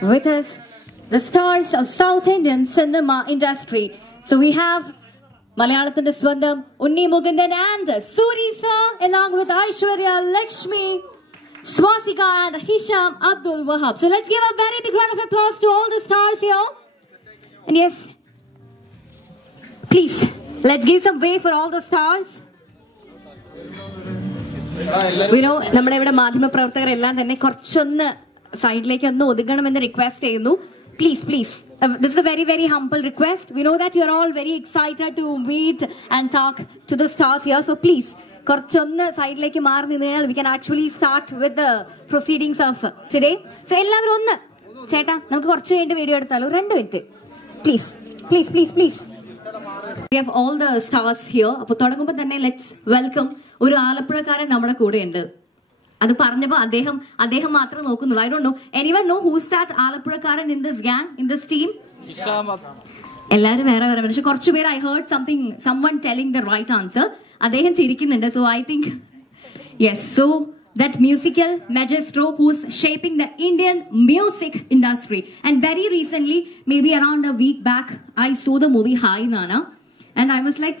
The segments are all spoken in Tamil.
with us the stars of South Indian cinema industry. So we have Malayalatinte Swandam Unni Mukundan and Suri sir, along with Aishwarya Lakshmi, Swastika and Hisham Abdul Wahab. So let's give a very big round of applause to all the stars here. And yes, please, let's give some way for all the stars. We know നമ്മുടെ ഇവിടെ മാധ്യമ പ്രവർത്തകരെല്ലാം തന്നെ കുറച്ചൊന്ന് സൈഡിലേക്ക് ഒന്ന് ഒതുങ്ങണമെന്ന് റിക്വസ്റ്റ് ചെയ്യുന്നു. Please, please. This is a very, very humble request. We know that you're all very excited to meet and talk to the stars here. So please, കുറച്ചൊന്ന് സൈഡിലേക്ക് മാറി നിന്ന് കഴിഞ്ഞാൽ we can actually start with the proceedings of today. So എല്ലാവരും ഒന്ന് ചേട്ടാ നമുക്ക് കുറച്ച് കഴിഞ്ഞിട്ട് വീഡിയോ എടുത്താലോ 2 minute. Please, please, please, please. We have all the stars here. അപ്പോൾ തുടങ്ങുമ്പോൾ തന്നെ let's welcome ഒരു ആലപ്പുഴക്കാരൻ നമ്മുടെ കൂടെ ഉണ്ട്. അത് പറഞ്ഞപ്പോൾ അദ്ദേഹം മാത്രം നോക്കുന്നുള്ളൂ. I don't know. Anyone know who's that ആലപ്പുഴക്കാരൻ in this gang, in this team? എല്ലാവരും വേറെ വേറെ. പക്ഷെ കുറച്ച് പേര് I heard someone telling the right answer. അദ്ദേഹം ചിരിക്കുന്നുണ്ട്. So I think yes. So that musical maestro who's shaping the Indian music industry. And very recently, maybe around a week back, I saw the movie Hi Nana. And I was like,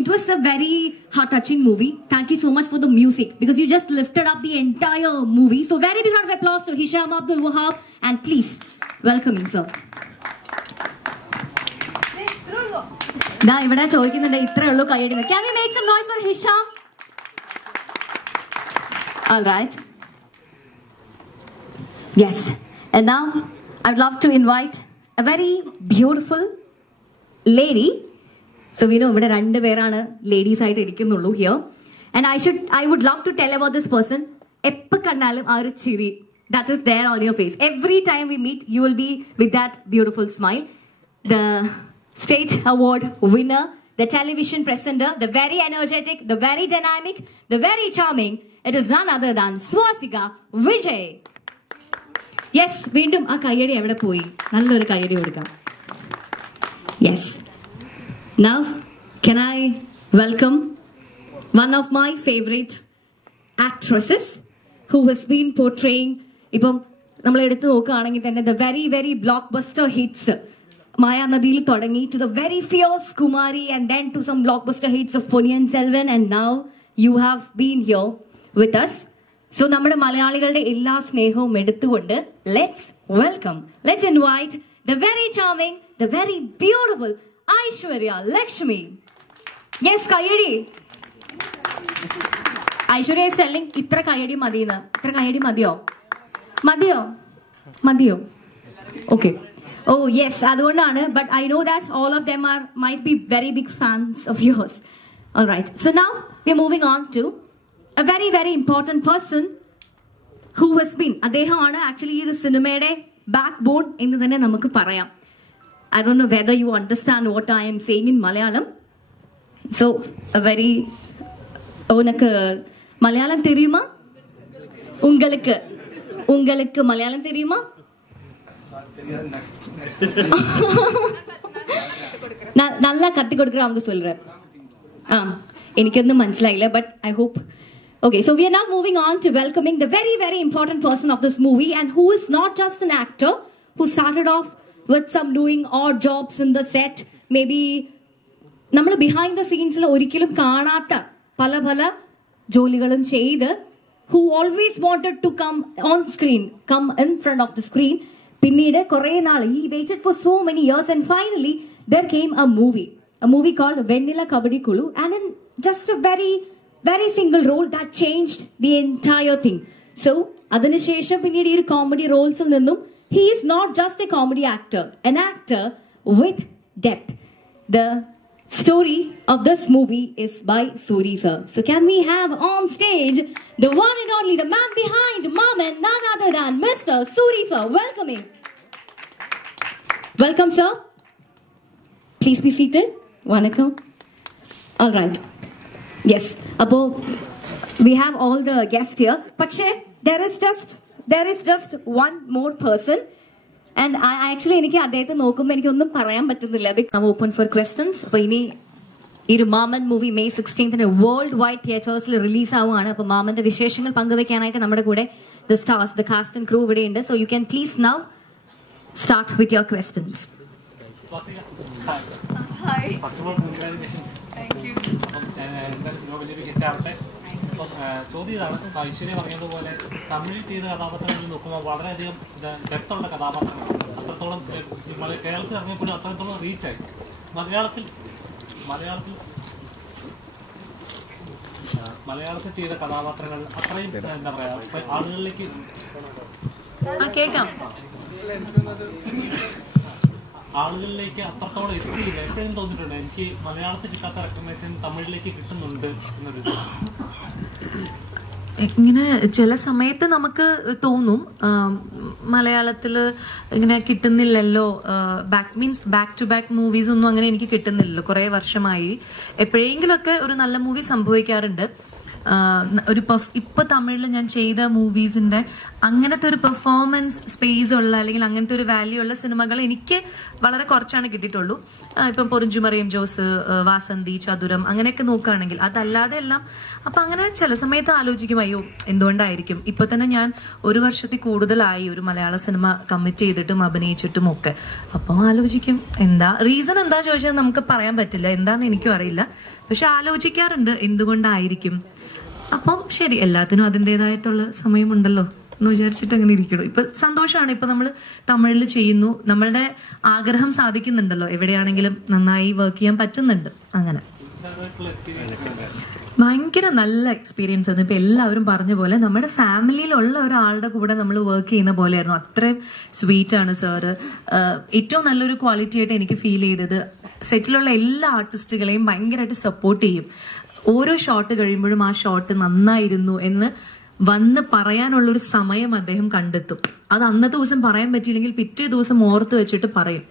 it was a very heart-touching movie. Thank you so much for the music because you just lifted up the entire movie. So very big round of applause to Hisham Abdul Wahab. And please, welcome him, sir. Can we make some noise for Hisham? All right. Yes. And now, I'd love to invite a very beautiful lady. So we know there are 2 ladies here. And I would love to tell about this person. That is there on your face. Every time we meet, you will be with that beautiful smile. The state award winner, the television presenter, the very energetic, the very dynamic, the very charming. It is none other than Swastika Vijay. Yes, veendum aa kayyadi evada poi nalloru kayyadi kodukam. Yes. Now, can I welcome one of my favorite actresses who has been portraying ippom nammal eduthu nokkaanengil thanne the very, very blockbuster hits Maya Nadil Thodangi to the very fierce Kumari and then to some blockbuster hits of Ponniyin Selvan, and now you have been here with us. So നമ്മുടെ മലയാളികളുടെ എല്ലാ സ്നേഹവും എടുത്തുകൊണ്ട് let's welcome, let's invite the very charming, the very beautiful Aishwarya Lakshmi. Yes, Kayadi. Aishwarya is telling itra Kayadi madina. Itra Kayadi madiyo. Okay. Oh yes, adondana. But I know that all of them might be very big fans of yours. All right. So now we're moving on to a very, very important person who has been. Adehana actually is cinemade backbone in the namakku parayam. I don't know whether you understand what I am saying in Malayalam. So a very Malayalam theriyuma? Ungalukku Malayalam theriyuma? Nalla katti kodukra avanga solra. Enikkonnu manasilayilla, but I hope. Okay, so we are now moving on to welcoming the very, very important person of this movie, and who is not just an actor who started off with some doing odd jobs in the set. Maybe nammal behind the scenes la orikkalum kaanatha pala joligalum cheyid, who always wanted to come on screen, come in front of the screen. Pinnide kore naal he waited for so many years, and finally there came a movie called Vennila Kabadi Kulu, and in just a very, very single role that changed the entire thing. So adinu shesham pinnide ee comedy roles il ninnum he is not just a comedy actor, an actor with depth. The story of this movie is by Suri sir. So can we have on stage the one and only, the man behind Maman, none other than Mr. Suri sir. Welcome sir. Please be seated. Vanakkam. All right. Yes. Abbo, we have all the guests here. Pakshe, there is just one more person, and I actually എനിക്ക് അദ്ദേഹത്തെ നോക്കുമ്പോൾ എനിക്ക് ഒന്നും പറയാൻ പറ്റുന്നില്ല. I'm open for questions. അപ്പോൾ ഇനി ഈ ഒരു Maaman movie May 16th world wide തിയേറ്റേഴ്സിൽ റിലീസ് ആവുകയാണ്. അപ്പോൾ മാമന്റെ വിശേഷങ്ങൾ പങ്കുവെക്കാനായിട്ട് നമ്മുടെ കൂടെ the stars, the cast and crew ഇവിടെ ഉണ്ട്. So you can please now start with your questions. Hi. First of all, congratulations. Thank you. ചോദ്യം ഇതാണ്, ഐശ്വര്യ പറഞ്ഞതുപോലെ തമിഴിൽ ചെയ്ത കഥാപാത്രങ്ങളിൽ നോക്കുമ്പോൾ വളരെയധികം ഡെപ്തുള്ള കഥാപാത്രങ്ങളാണ്. അത്രത്തോളം കേരളത്തിൽ ഇറങ്ങിയപ്പോഴും അത്രത്തോളം റീച്ചായി. മലയാളത്തിൽ ചെയ്ത കഥാപാത്രങ്ങൾ അത്രയും എന്താ പറയുക ആളുകളിലേക്ക് അത്രത്തോളം എത്തിയില്ല. എപ്പോഴും തോന്നിയിട്ടുണ്ട് എനിക്ക് മലയാളത്തിൽ കിട്ടാത്ത റെക്കഗ്നൈസേഷൻ തമിഴിലേക്ക് കിട്ടുന്നുണ്ട് എന്നൊരു. ഇങ്ങനെ ചില സമയത്ത് നമുക്ക് തോന്നും മലയാളത്തിൽ ഇങ്ങനെ കിട്ടുന്നില്ലല്ലോ, ബാക്ക് ടു ബാക്ക് മൂവീസ് ഒന്നും അങ്ങനെ എനിക്ക് കിട്ടുന്നില്ലല്ലോ. കുറേ വർഷമായി എപ്പോഴെങ്കിലുമൊക്കെ ഒരു നല്ല മൂവി സംഭവിക്കാറുണ്ട്. ഒരു ഇപ്പൊ തമിഴിൽ ഞാൻ ചെയ്ത മൂവീസിന്റെ അങ്ങനത്തെ ഒരു പെർഫോമൻസ് സ്പേസ് ഉള്ള അല്ലെങ്കിൽ അങ്ങനത്തെ ഒരു വാല്യൂ ഉള്ള സിനിമകൾ എനിക്ക് വളരെ കുറച്ചാണ് കിട്ടിയിട്ടുള്ളൂ. ഇപ്പം പൊറിഞ്ചുമറിയം ജോസ്, വാസന്തി, ചതുരം അങ്ങനെയൊക്കെ നോക്കുകയാണെങ്കിൽ. അതല്ലാതെ എല്ലാം അപ്പൊ അങ്ങനെ ചില സമയത്ത് ആലോചിക്കും, അയ്യോ എന്തുകൊണ്ടായിരിക്കും. ഇപ്പൊ തന്നെ ഞാൻ 1 വർഷത്തിൽ കൂടുതലായി ഒരു മലയാള സിനിമ കമ്മിറ്റ് ചെയ്തിട്ടും അഭിനയിച്ചിട്ടും ഒക്കെ. അപ്പം ആലോചിക്കും റീസൺ എന്താ ചോദിച്ചാൽ നമുക്ക് പറയാൻ പറ്റില്ല, എന്താന്ന് എനിക്കും അറിയില്ല. പക്ഷെ ആലോചിക്കാറുണ്ട് എന്തുകൊണ്ടായിരിക്കും. അപ്പം ശരി, എല്ലാത്തിനും അതിൻ്റെതായിട്ടുള്ള സമയമുണ്ടല്ലോ എന്ന് വിചാരിച്ചിട്ട് അങ്ങനെ ഇരിക്കണം. ഇപ്പൊ സന്തോഷമാണ്. ഇപ്പൊ നമ്മൾ തമിഴിൽ ചെയ്യുന്നു, നമ്മളുടെ ആഗ്രഹം സാധിക്കുന്നുണ്ടല്ലോ. എവിടെയാണെങ്കിലും നന്നായി വർക്ക് ചെയ്യാൻ പറ്റുന്നുണ്ട്. അങ്ങനെ ഭയങ്കര നല്ല എക്സ്പീരിയൻസ് ആയിരുന്നു. ഇപ്പൊ എല്ലാവരും പറഞ്ഞ പോലെ നമ്മുടെ ഫാമിലിയിലുള്ള ഒരാളുടെ കൂടെ നമ്മൾ വർക്ക് ചെയ്യുന്ന പോലെയായിരുന്നു. അത്രയും സ്വീറ്റ് ആണ് സാറ്. ഏറ്റവും നല്ലൊരു ക്വാളിറ്റി ആയിട്ട് എനിക്ക് ഫീൽ ചെയ്തത്, സെറ്റിലുള്ള എല്ലാ ആർട്ടിസ്റ്റുകളെയും ഭയങ്കരമായിട്ട് സപ്പോർട്ട് ചെയ്യും. ഓരോ ഷോട്ട് കഴിയുമ്പോഴും ആ ഷോട്ട് നന്നായിരുന്നു എന്ന് വന്ന് പറയാനുള്ളൊരു സമയം അദ്ദേഹം കണ്ടെത്തും. അത് അന്നത്തെ ദിവസം പറയാൻ പറ്റിയില്ലെങ്കിൽ പിറ്റേ ദിവസം ഓർത്ത് വെച്ചിട്ട് പറയും.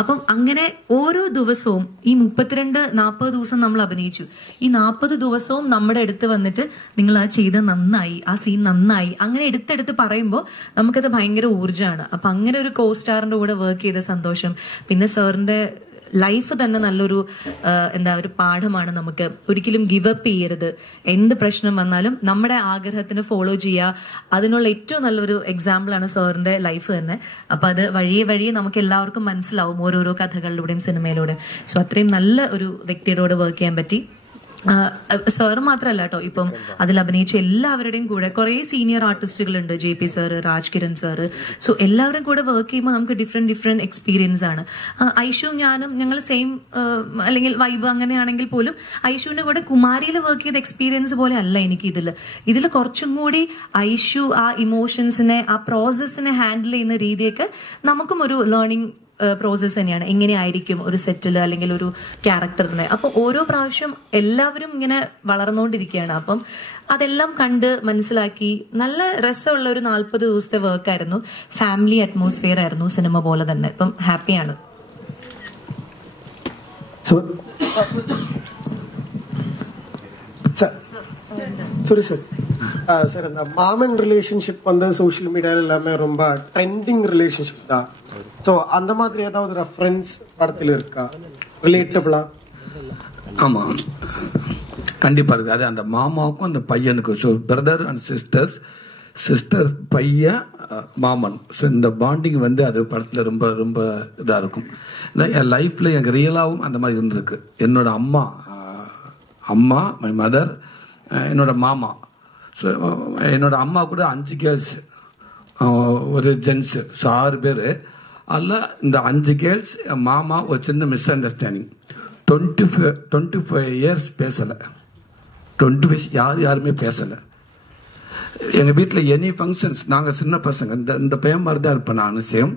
അപ്പം അങ്ങനെ ഓരോ ദിവസവും ഈ 32-40 ദിവസം നമ്മൾ അഭിനയിച്ചു. ഈ 40 ദിവസവും നമ്മുടെ അടുത്ത് വന്നിട്ട് നിങ്ങൾ ആ ചെയ്ത നന്നായി, ആ സീൻ നന്നായി, അങ്ങനെ എടുത്തെടുത്ത് പറയുമ്പോൾ നമുക്കത് ഭയങ്കര ഊർജ്ജമാണ്. അപ്പൊ അങ്ങനെ ഒരു കോ സ്റ്റാറിന്റെ കൂടെ വർക്ക് ചെയ്ത സന്തോഷം. പിന്നെ സാറിന്റെ ലൈഫ് തന്നെ നല്ലൊരു ഒരു പാഠമാണ് നമുക്ക്. ഒരിക്കലും ഗിവ് അപ്പ് ചെയ്യരുത്. എന്ത് പ്രശ്നം വന്നാലും നമ്മുടെ ആഗ്രഹത്തിന് ഫോളോ ചെയ്യുക. അതിനുള്ള ഏറ്റവും നല്ലൊരു എക്സാമ്പിളാണ് സാറിന്റെ ലൈഫ് തന്നെ. അപ്പൊ അത് വഴിയെ നമുക്ക് എല്ലാവർക്കും മനസ്സിലാവും ഓരോരോ കഥകളിലൂടെയും സിനിമയിലൂടെയും. സോ അത്രയും നല്ല ഒരു വ്യക്തിയോട് വർക്ക് ചെയ്യാൻ പറ്റി. സാറ് മാത്രമല്ല കേട്ടോ, ഇപ്പം അതിൽ അഭിനയിച്ച എല്ലാവരുടെയും കൂടെ കുറെ സീനിയർ ആർട്ടിസ്റ്റുകളുണ്ട്. JP sir, Rajkiran sir. So എല്ലാവരും കൂടെ വർക്ക് ചെയ്യുമ്പോൾ നമുക്ക് ഡിഫറെന്റ് എക്സ്പീരിയൻസ് ആണ്. ഐഷു ഞാനും ഞങ്ങൾ സെയിം അല്ലെങ്കിൽ വൈബ് അങ്ങനെയാണെങ്കിൽ പോലും ഐഷുവിന്റെ കൂടെ കുമാരിയിൽ വർക്ക് ചെയ്ത എക്സ്പീരിയൻസ് പോലെ അല്ല എനിക്ക് ഇതിൽ കുറച്ചും കൂടി ഐഷു ആ ഇമോഷൻസിനെ, ആ പ്രോസസ്സിനെ ഹാൻഡിൽ ചെയ്യുന്ന രീതിയൊക്കെ നമുക്കും ഒരു ലേണിംഗ് പ്രോസസ് തന്നെയാണ്. എങ്ങനെയായിരിക്കും ഒരു സെറ്റിൽ അല്ലെങ്കിൽ ഒരു ക്യാരക്ടറിനെ. അപ്പൊ ഓരോ പ്രാവശ്യം എല്ലാവരും ഇങ്ങനെ വളർന്നുകൊണ്ടിരിക്കുകയാണ്. അപ്പം അതെല്ലാം കണ്ട് മനസ്സിലാക്കി നല്ല രസമുള്ള ഒരു 40 ദിവസത്തെ വർക്കായിരുന്നു. ഫാമിലി അറ്റ്മോസ്ഫിയർ ആയിരുന്നു സിനിമ പോലെ തന്നെ. ഇപ്പം ഹാപ്പിയാണ്. சரி சார். சார் அந்த மாமன் ரிலேஷன்ஷிப் வந்து சோஷியல் மீடியாவில் எல்லாமே ரொம்ப ட்ரெண்டிங் ரிலேஷன்ஷிப் தான். ஸோ அந்த மாதிரி ஏதாவது ரெஃபரன்ஸ் படத்தில் இருக்கா ரிலேட்டபிளா? ஆமாம், கண்டிப்பாக இருக்குது. அது அந்த மாமாவுக்கும் அந்த பையனுக்கும், ஸோ பிரதர் அண்ட் சிஸ்டர் பையன் மாமன். ஸோ இந்த பாண்டிங் வந்து அது படத்தில் ரொம்ப ரொம்ப இதாக இருக்கும். என் லைஃப்பில் எனக்கு ரியலாகவும் அந்த மாதிரி இருந்திருக்கு. என்னோட அம்மா மை மதர், என்னோட மாமா. ஸோ என்னோட அம்மா கூட 5 கேர்ள்ஸ், ஒரு ஜென்ஸு. ஸோ 6 பேர். அதில் இந்த 5 கேர்ள்ஸ் மாமா ஒரு சின்ன மிஸ் அண்டர்ஸ்டாண்டிங். 25 இயர்ஸ் பேசலை. 25 யாருமே பேசலை. எங்கள் வீட்டில் எனி ஃபங்க்ஷன்ஸ், நாங்கள் சின்ன பசங்க, இந்த பையன் மாதிரி தான் இருப்பேன் நான் சேம்.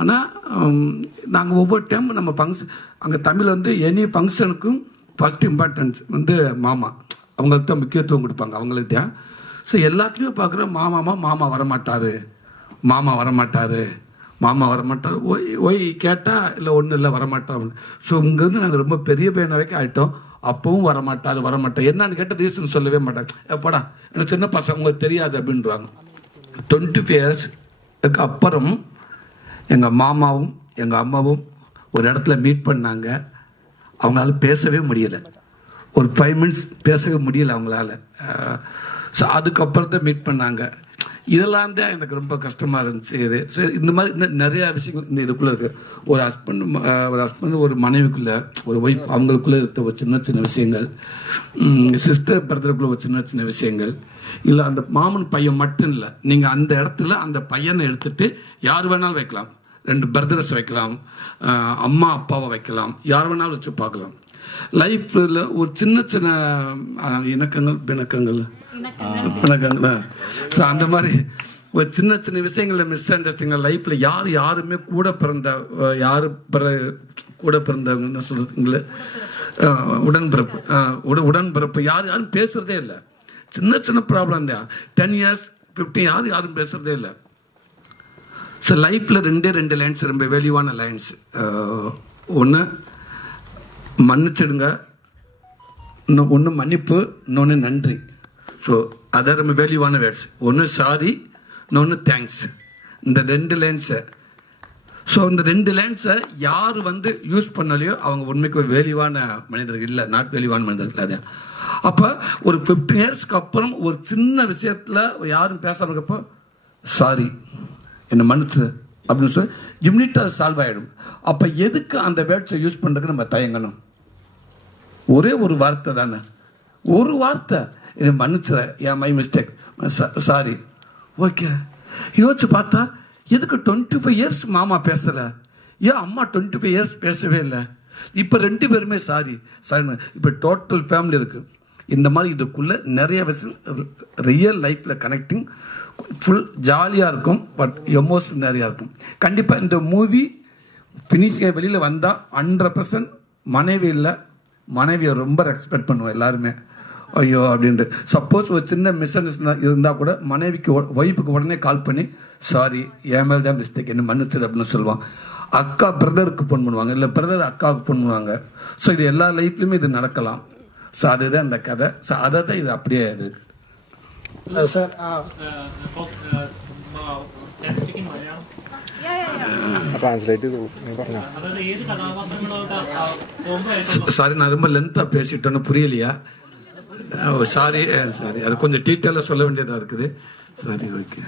ஆனால் நாங்கள் ஒவ்வொரு டைம் நம்ம ஃபங்க்ஷன் அங்கே தமிழ் வந்து எனி ஃபங்க்ஷனுக்கும் ஃபர்ஸ்ட் இம்பார்ட்டன்ஸ் வந்து மாமா, அவங்களுக்கு தான் முக்கியத்துவம் கொடுப்பாங்க, அவங்களுக்கு தான். ஸோ எல்லாத்துலேயும் பார்க்குற மாமா வரமாட்டார், மாமா வரமாட்டார். ஒய் கேட்டால் இல்லை ஒன்றும் இல்லை வரமாட்டார். ஸோ இங்கேருந்து நாங்கள் ரொம்ப பெரிய பையன் வரைக்கும் ஆகிட்டோம். அப்பவும் வரமாட்டார். என்னன்னு கேட்ட ரீசன் சொல்லவே மாட்டாங்க. எப்படா எனக்கு சின்ன பசங்க உங்களுக்கு தெரியாது அப்படின்றாங்க. 25 இயர்ஸ்க்கு அப்புறம் எங்கள் மாமாவும் எங்கள் அம்மாவும் ஒரு இடத்துல மீட் பண்ணாங்க. அவங்களால பேசவே முடியலை. ஒரு 5 மினிட்ஸ் பேசவே முடியலை அவங்களால. ஸோ அதுக்கப்புறம் தான் மீட் பண்ணாங்க. இதெல்லாம் தான் எனக்கு ரொம்ப கஷ்டமாக இருந்துச்சு. இது ஸோ இந்த மாதிரி நிறையா விஷயங்கள் இந்த இதுக்குள்ளே இருக்குது. ஒரு ஹஸ்பண்ட் ஒரு மனைவிக்குள்ளே, ஒரு ஒய்ஃப் அவங்களுக்குள்ளே இருக்க ஒரு சின்ன சின்ன விஷயங்கள், சிஸ்டர் பிரதருக்குள்ளே ஒரு சின்ன சின்ன விஷயங்கள், இல்லை அந்த மாமன் பையன் மட்டும் இல்லை, நீங்கள் அந்த இடத்துல அந்த பையனை எடுத்துகிட்டு யார் வேணாலும் வைக்கலாம். 2 பிரதர்ஸ் வைக்கலாம், அம்மா அப்பாவை வைக்கலாம், யார் வேணாலும் வச்சு பார்க்கலாம். லைஃப்பில் ஒரு சின்ன சின்ன பிணக்கங்கள் ஸோ அந்த மாதிரி ஒரு சின்ன சின்ன விஷயங்களில் மிஸ் அண்டர்ஸ்டாண்டிங் லைஃப்பில் யாருமே கூட பிறந்தவங்க என்ன சொல்றதுங்களே உடன்பிறப்பு யாரும் பேசுறதே இல்லை. சின்ன சின்ன ப்ராப்ளம் தான். 10 years 15 யாரும் பேசுறதே இல்லை. ஸோ லைஃப்பில் 2 லைன்ஸ் ரொம்ப வேல்யூவான லைன்ஸ். ஒன்று மன்னிச்சிடுங்க, ஒன்று மன்னிப்பு, இன்னொன்று நன்றி. ஸோ அதான் ரொம்ப வேல்யூவான வேர்ட்ஸ். ஒன்று சாரி, இன்னொன்று தேங்க்ஸ். இந்த 2 லைன்ஸை ஸோ இந்த 2 லைன்ஸை யார் யூஸ் பண்ணலையோ அவங்க உண்மைக்கு ஒரு வேல்யூவான மனிதர்கள் இல்லை, நாட் வேல்யூவான மனிதர்கள். அதான் அப்போ ஒரு 15 yearsக்கு அப்புறம் ஒரு சின்ன விஷயத்தில் யாரும் பேசாமல் இருக்கப்போ சாரி, என்னை மன்னிச்சு அப்படின்னு சொல்லி இம்மிடியட்டாக சால்வ் ஆகிடும். அப்போ எதுக்கு அந்த வேர்ட்ஸை யூஸ் பண்ணுறதுக்கு நம்ம தயங்கணும்? ஒரே ஒரு வார்த்தை தானே, ஒரு வார்த்தை, என்னை மன்னிச்சுற, ஏன் மை மிஸ்டேக், சாரி, ஓகே. யோசிச்சு பார்த்தா எதுக்கு 25 years மாமா பேசலை, ஏன் அம்மா 25 years பேசவே இல்லை, இப்போ 2 பேருமே சாரி. இப்போ டோட்டல் ஃபேமிலி இருக்குது. இந்த மாதிரி இதுக்குள்ளே நிறைய விஷயம் ரியல் லைஃப்பில் கனெக்டிங் ஃபுல் ஜாலியாக இருக்கும். பட் எமோஷன் நிறையா இருக்கும். கண்டிப்பாக இந்த மூவி ஃபினிஷிங் வெளியில் வந்தால் 100% மனைவி இல்லை, மனைவியை ரொம்ப ரெஸ்பெக்ட் பண்ணுவோம் எல்லாருமே. ஐயோ அப்படின்ட்டு சப்போஸ் ஒரு சின்ன மிஸ் அண்டர்ஸ்டாண்டிங் இருந்தால் கூட மனைவிக்கு ஒய்ஃபுக்கு உடனே கால் பண்ணி சாரி, என் மேலே தான் மிஸ்டேக், என்ன மன்னிச்சிரு அப்படின்னு சொல்லுவான். அக்கா பிரதருக்கு ஃபோன் பண்ணுவாங்க, இல்லை பிரதர் அக்காவுக்கு ஃபோன் பண்ணுவாங்க. ஸோ இது எல்லா லைஃப்லையுமே இது நடக்கலாம். ஸோ அதுதான் இந்த கதை. ஸோ அதை தான் இது அப்படியே இது சார். சாரி, நான் ரொம்ப லென்த்தாக பேசிட்டேன்னு புரியலையா? சாரி, அது கொஞ்சம் டீட்டெயிலாக சொல்ல வேண்டியதாக இருக்குது. சரி, ஓகே.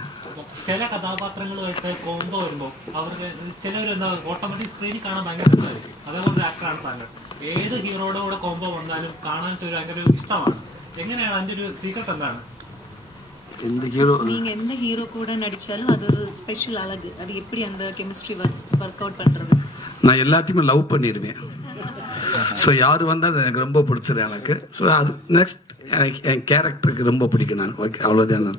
ചില കഥാപാത്രങ്ങളുമായിട്ട് കോംബോ വരുമ്പോൾ അവർക്ക് ചിലവരെന്താ ഓട്ടോമാറ്റിക് സ്ക്രീനിൽ കാണാൻ ഭയങ്കര രസമായിരിക്കും. അതേപോലെ ആക്ടറാണ് താങ്കൾ. ഏത് ഹീറോയുടെ കൂടെ കോംബോ വന്നാലും കാണാൻ ഭയങ്കര ഇഷ്ടമാണ്. എങ്ങനെയാണ് അതിന്റെ ഒരു സീക്രട്ട് എന്താണ്? நீங்க எந்த ஹீரோ கூட நடிச்சாலும் அது ஒரு ஸ்பெஷல் அழகு. அது எப்படி அந்த கெமிஸ்ட்ரி ஒர்க் அவுட் பண்றது? நான் எல்லாத்தையுமே லவ் பண்ணிடுவேன். ஸோ யார் வந்தால் அது எனக்கு ரொம்ப பிடிச்சிரு எனக்கு. ஸோ அது நெக்ஸ்ட் என் கேரக்டருக்கு ரொம்ப பிடிக்கும் நான். ஓகே, அவ்வளோதான்.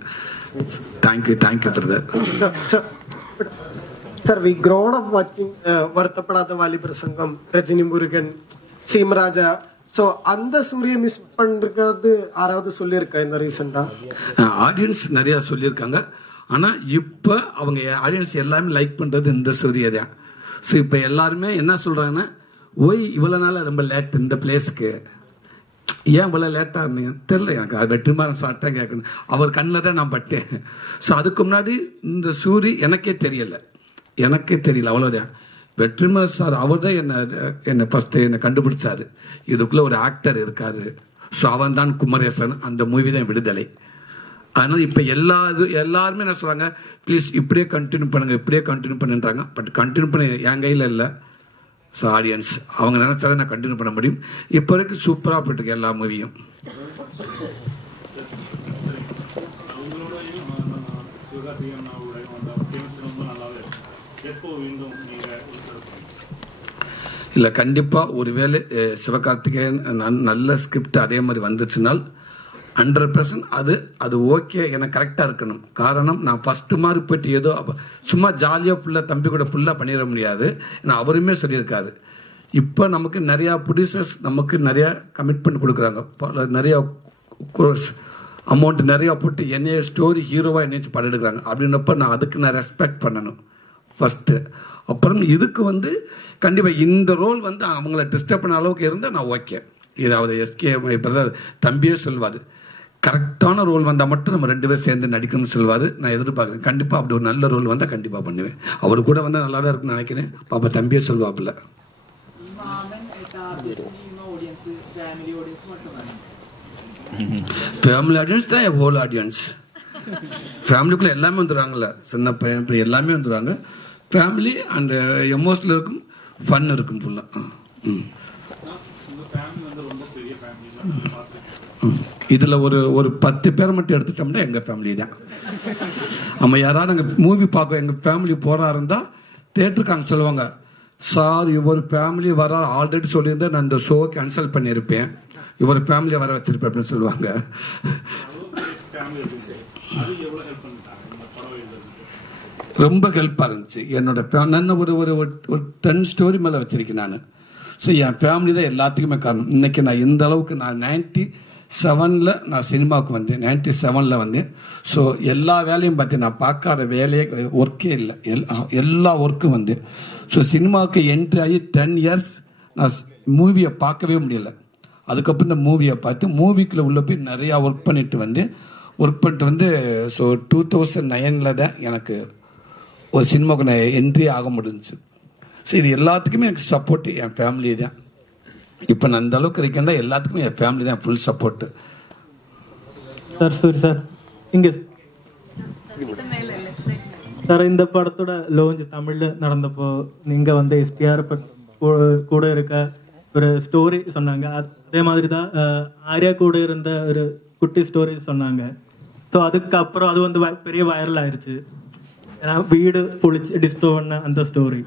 Thank you brother. Sir, we grown up watching வருத்தப்படாத வாலிபர் சங்கம், ரஜினி முருகன், சீமராஜா. ஸோ அந்த சூரிய மிஸ் பண்ணுறது யாராவது சொல்லியிருக்கா இந்த ரீசெண்டா? ஆடியன்ஸ் நிறையா சொல்லியிருக்காங்க. ஆனால் இப்போ அவங்க ஆடியன்ஸ் எல்லாமே லைக் பண்ணுறது இந்த சூரிய தான். ஸோ இப்போ எல்லாருமே என்ன சொல்கிறாங்கன்னா, ஓய் இவ்வளோ நாள் ரொம்ப லேட் இந்த பிளேஸ்க்கு, ஏன் இவ்வளோ லேட்டாக இருந்தீங்க தெரியல எனக்கு. அது வெற்றிமாறன் சாப்பிட்டேன் கேட்கணும், அவர் கண்ணில் தான் நான் பட்டேன். ஸோ அதுக்கு முன்னாடி இந்த சூரி எனக்கே தெரியல, அவ்வளோதான். வெற்றிமாறன் சார் அவர் தான் என்னை ஃபஸ்ட்டு என்னை கண்டுபிடிச்சாரு. இதுக்குள்ளே ஒரு ஆக்டர் இருக்காரு. ஸோ அவன் தான் குமரேசன். அந்த மூவி தான் விடுதலை. அதனால் இப்போ எல்லாருமே என்ன சொல்கிறாங்க, ப்ளீஸ் இப்படியே கண்டினியூ பண்ணுன்றாங்க. பட் கண்டினியூ பண்ண என் கையில் இல்லை. ஸோ ஆடியன்ஸ் அவங்க நினச்சாதான் நான் கண்டினியூ பண்ண முடியும். இப்போ வரைக்கும் சூப்பராக போயிட்டுருக்கு எல்லா மூவியும். இல்லை, கண்டிப்பாக ஒருவேளை சிவகார்த்திகேயன் நல்ல ஸ்கிரிப்ட் அதே மாதிரி வந்துச்சுனால் 100% அது ஓகே, எனக்கு கரெக்டாக இருக்கணும். காரணம், நான் ஃபஸ்ட்டு மாதிரி போயிட்டு ஏதோ சும்மா ஜாலியாக தம்பி கூட ஃபுல்லாக பண்ணிட முடியாது. ஏன்னா அவருமே சொல்லியிருக்காரு, இப்போ நமக்கு நிறையா ப்ரொடியூசர்ஸ் நமக்கு நிறையா கமிட்மெண்ட் கொடுக்குறாங்க. நிறையா கோர்ஸ் அமௌண்ட் நிறையா போட்டு என்னைய ஸ்டோரி ஹீரோவாக என்னைச்சு படம் எடுக்கிறாங்க. அப்படின்னப்போ அதுக்கு நான் ரெஸ்பெக்ட் பண்ணணும் ஃபஸ்ட்டு. அப்புறம் இதுக்கு கண்டிப்பாக இந்த ரோல் அவங்கள டிஸ்டர்ப் பண்ண அளவுக்கு இருந்தால் நான் ஓகே. இதாவது எஸ்கே பிரதர் தம்பியே சொல்வார், கரெக்டான ரோல் வந்தால் மட்டும் நம்ம 2 பேரும் சேர்ந்து நடிக்கணும்னு சொல்வார். நான் எதிர்பார்க்குறேன். கண்டிப்பாக அப்படி ஒரு நல்ல ரோல் வந்தால் கண்டிப்பாக பண்ணுவேன். அவர் கூட வந்தால் நல்லா தான் இருக்குன்னு நினைக்கிறேன். பாப்பா தம்பியே சொல்வாப்பில்ல. ஃபேமிலி ஆடியன்ஸ் தான் ஹோல் ஆடியன்ஸ். ஃபேமிலிக்குள்ளே எல்லாமே வந்துடுவாங்கல்ல, சின்ன பையன் இப்போ எல்லாமே வந்துடுவாங்க. ஃபேமிலி அண்ட் எமோஷனல் இருக்கும், ஃபன் இருக்கும் ஃபுல்லாக. இதில் ஒரு 10 பேரை மட்டும் எடுத்துட்டோம்னா எங்கள் ஃபேமிலி தான். நம்ம யாராவது அங்கே மூவி பார்க்க எங்கள் ஃபேமிலி போகிறா இருந்தால் தேட்டருக்கு அங்கே சொல்லுவாங்க, சார் இவர் ஃபேமிலி வர ஆல்ரெடி சொல்லியிருந்தா நான் இந்த ஷோ கேன்சல் பண்ணியிருப்பேன், இவர் ஃபேமிலியை வர வச்சிருப்பேன் அப்படின்னு சொல்லுவாங்க. ரொம்ப ஹெல்ப்பாக இருந்துச்சு. என்னோட நான் ஒரு 10 ஸ்டோரி மேலே வச்சிருக்கேன் நான். ஸோ என் ஃபேமிலி தான் எல்லாத்துக்குமே காரணம். இன்னைக்கு நான் இந்த அளவுக்கு நான் 97 நான் சினிமாவுக்கு வந்தேன், 97 வந்தேன். ஸோ எல்லா வேலையும் பார்த்து நான் பார்க்காத வேலையே ஒர்க்கே இல்லை, எல்லா ஒர்க்கும் வந்தேன். ஸோ சினிமாவுக்கு என்ட்ரி ஆகி 10 இயர்ஸ் நான் மூவியை பார்க்கவே முடியலை. அதுக்கப்புறம் இந்த மூவியை பார்த்து மூவிக்குள்ளே உள்ள போய் நிறையா ஒர்க் பண்ணிட்டு வந்து ஸோ 2009 தான் எனக்கு ஒரு சினிமாவுக்கு நான் என்ட்ரி ஆக முடிஞ்சிச்சு. ஸோ இது எல்லாத்துக்குமே எனக்கு சப்போர்ட் என் ஃபேமிலி தான். இப்போ நான் அந்த அளவுக்கு இருக்கேன்னா எல்லாத்துக்குமே என் ஃபேமிலி தான் ஃபுல் சப்போர்ட்டு. சார் சரி சார் இங்கே சார் இந்த படத்தோட லான்ச் தமிழில் நடந்தப்போ நீங்கள் வந்து எஸ்டிஆர் கூட இருக்க ஒரு ஸ்டோரி சொன்னாங்க. அதே மாதிரி தான் ஆர்யா கூட இருந்த ஒரு குட்டி ஸ்டோரி சொன்னாங்க. ஸோ அதுக்கப்புறம் அது வந்து பெரிய வைரல் ஆயிடுச்சு. ஏன்னா வீடு பொழிச்சு டிஸ்டர்ப் பண்ண அந்த ஸ்டோரி.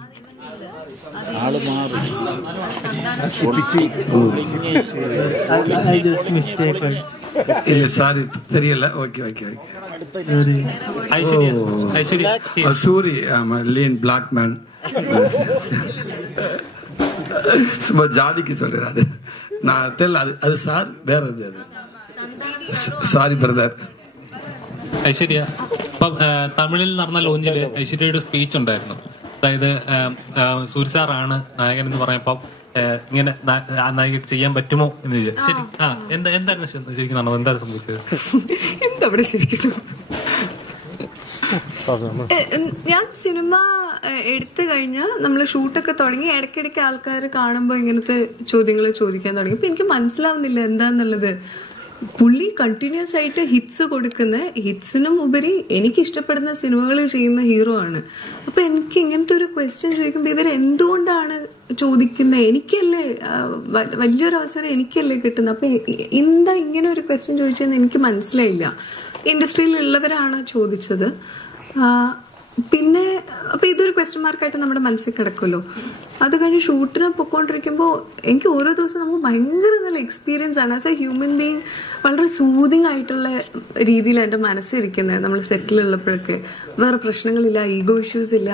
இல்லை சாரி தெரியல. Okay okay okay. Soori lean black man சும்மா ஜாதிக்கு சொல்றாரு. நான் தெரியல அது சார் வேற அது. Sorry brother. ഐശ്വര്യ ഇപ്പം തമിഴിൽ നടന്ന ലോഞ്ചിൽ ഐശ്വര്യയുടെ സ്പീച്ച് ഉണ്ടായിരുന്നു. അതായത് സൂര്യ സാറാണ് നായകൻ എന്ന് പറഞ്ഞപ്പം ഇങ്ങനെ നായിക ചെയ്യാൻ പറ്റുമോ എന്ന് ചോദിച്ചു. ശരി എന്തായിരുന്നു ശരിക്കും നടന്നത്? എന്താണ് സംഭവിച്ചത്? എന്താ ഇവിടെ ശരിക്കും ഞാൻ സിനിമ എടുത്തു കഴിഞ്ഞാൽ നമ്മൾ ഷൂട്ടൊക്കെ തുടങ്ങി ഇടയ്ക്കിടയ്ക്ക് ആൾക്കാർ കാണുമ്പോൾ ഇങ്ങനത്തെ ചോദ്യങ്ങൾ ചോദിക്കാൻ തുടങ്ങി. അപ്പൊ എനിക്ക് മനസ്സിലാവുന്നില്ല എന്താന്നുള്ളത്. പുള്ളി കണ്ടിന്യൂസ് ആയിട്ട് ഹിറ്റ്സ് കൊടുക്കുന്ന, ഹിറ്റ്സിനും ഉപരി എനിക്ക് ഇഷ്ടപ്പെടുന്ന സിനിമകൾ ചെയ്യുന്ന ഹീറോ ആണ്. അപ്പൊ എനിക്ക് ഇങ്ങനത്തെ ഒരു ക്വസ്റ്റ്യൻ ചോദിക്കുമ്പോൾ ഇവരെന്തുകൊണ്ടാണ് ചോദിക്കുന്നത്? എനിക്കല്ലേ വലിയൊരു അവസരം എനിക്കല്ലേ കിട്ടുന്നത്. അപ്പൊ എന്താ ഇങ്ങനെ ഒരു ക്വസ്റ്റ്യൻ ചോദിച്ചതെന്ന് എനിക്ക് മനസ്സിലായില്ല. ഇൻഡസ്ട്രിയിലുള്ളവരാണ് ചോദിച്ചത്. പിന്നെ അപ്പൊ ഇതൊരു ക്വസ്റ്റ്യൻ മാർക്കായിട്ട് നമ്മുടെ മനസ്സിൽ കിടക്കുമല്ലോ. അത് കഴിഞ്ഞ് ഷൂട്ടിന് പൊയ്ക്കൊണ്ടിരിക്കുമ്പോൾ എനിക്ക് ഓരോ ദിവസം നമുക്ക് ഭയങ്കര നല്ല എക്സ്പീരിയൻസ് ആണ്. ആസ് എ ഹ്യൂമൻ ബീങ് വളരെ സൂതിങ് ആയിട്ടുള്ള രീതിയിൽ എൻ്റെ മനസ്സിരിക്കുന്നത്. നമ്മൾ സെറ്റിലുള്ളപ്പോഴൊക്കെ വേറെ പ്രശ്നങ്ങളില്ല, ഈഗോ ഇഷ്യൂസ് ഇല്ല,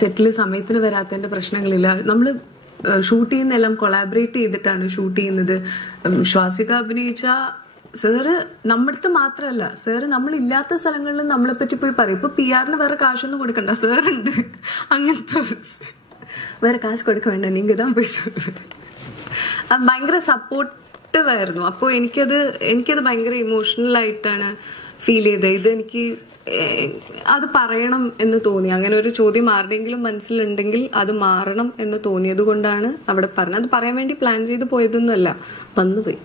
സെറ്റിൽ സമയത്തിന് വരാത്തതിൻ്റെ പ്രശ്നങ്ങളില്ല. നമ്മൾ ഷൂട്ട് ചെയ്യുന്നതെല്ലാം കൊളാബറേറ്റ് ചെയ്തിട്ടാണ് ഷൂട്ട് ചെയ്യുന്നത്. ശ്വാസിക അഭിനയിച്ച സാറ് നമ്മുടെ മാത്രമല്ല, സാറ് നമ്മളില്ലാത്ത സ്ഥലങ്ങളിൽ നമ്മളെ പറ്റി പോയി പറയും. ഇപ്പൊ PR-ന് വേറെ കാശൊന്നും കൊടുക്കണ്ട, സാറുണ്ട്. അങ്ങനത്തെ വേറെ കാശ് കൊടുക്ക വേണ്ട, നീങ്ക தான் പോയി ഭയങ്കര സപ്പോർട്ടീവ് ആയിരുന്നു. അപ്പോൾ എനിക്കത് ഭയങ്കര ഇമോഷണൽ ആയിട്ടാണ് ഫീൽ ചെയ്തത്. ഇത് എനിക്ക് അത് പറയണം എന്ന് തോന്നി. അങ്ങനെ ഒരു ചോദ്യം ആരുടെയെങ്കിലും മനസ്സിലുണ്ടെങ്കിൽ അത് മാറണം എന്ന് തോന്നിയത് കൊണ്ടാണ് അവിടെ പറഞ്ഞത്. അത് പറയാൻ വേണ്ടി പ്ലാൻ ചെയ്ത് പോയതൊന്നുമല്ല, വന്നുപോയി.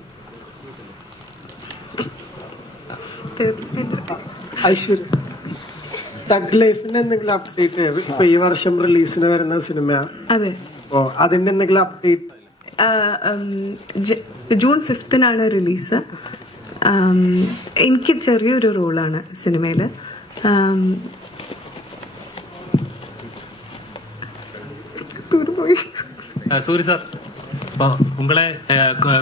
ഐശ്വര്യ, തഗ് ലൈഫിന്റെ എന്തെങ്കിലും അപ്ഡേറ്റ്? ഇപ്പൊ ഈ വർഷം റിലീസിന് വരുന്ന സിനിമ, അതെ, അപ്പോ അതിന്റെ എന്തെങ്കിലും അപ്ഡേറ്റ്? June 5-നാണ് release. എനിക്ക് ചെറിയൊരു റോളാണ് സിനിമയില്. சூரி சார், இப்போ உங்களை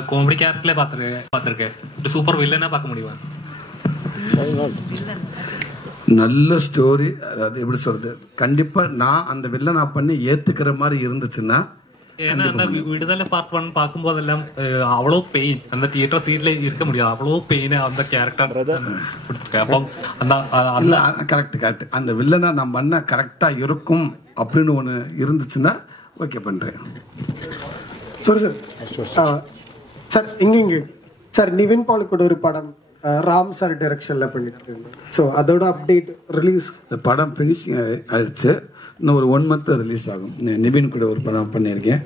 காமெடி கேரக்டர்ல பார்த்துருக்கேன். ஒரு சூப்பர் வில்லனா பார்க்க முடியுமா? நல்ல ஸ்டோரி. அது எப்படி சொல்றது, கண்டிப்பா நான் அந்த வில்லனா பண்ணி ஏத்துக்கிற மாதிரி இருந்துச்சுன்னா. ஏன்னா அந்த விடுதலை பார்ட் 1 பார்க்கும்போதெல்லாம் அவ்வளோ பெயின், அந்த தியேட்டர் சீட்ல இருக்க முடியாது, அவ்வளோ பெயின் அந்த கேரக்டர். அப்போ அந்த கரெக்ட் அந்த வில்லனா நான் பண்ண கரெக்டா இருக்கும் அப்படின்னு ஒன்று இருந்துச்சுன்னா ஓகே பண்றேன். சார் சார் இங்க சார் நிவின் பாலு கூட ஒரு படம் ராம் சார் டைரக்ஷன்ல பண்ணிட்டு இருக்கேன். ஸோ அதோட அப்டேட் ரிலீஸ்? படம் ஃபினிஷிங் ஆயிடுச்சு, இன்னும் ஒரு 1 month ரிலீஸ் ஆகும். நிவின் கூட ஒரு படம் பண்ணியிருக்கேன்.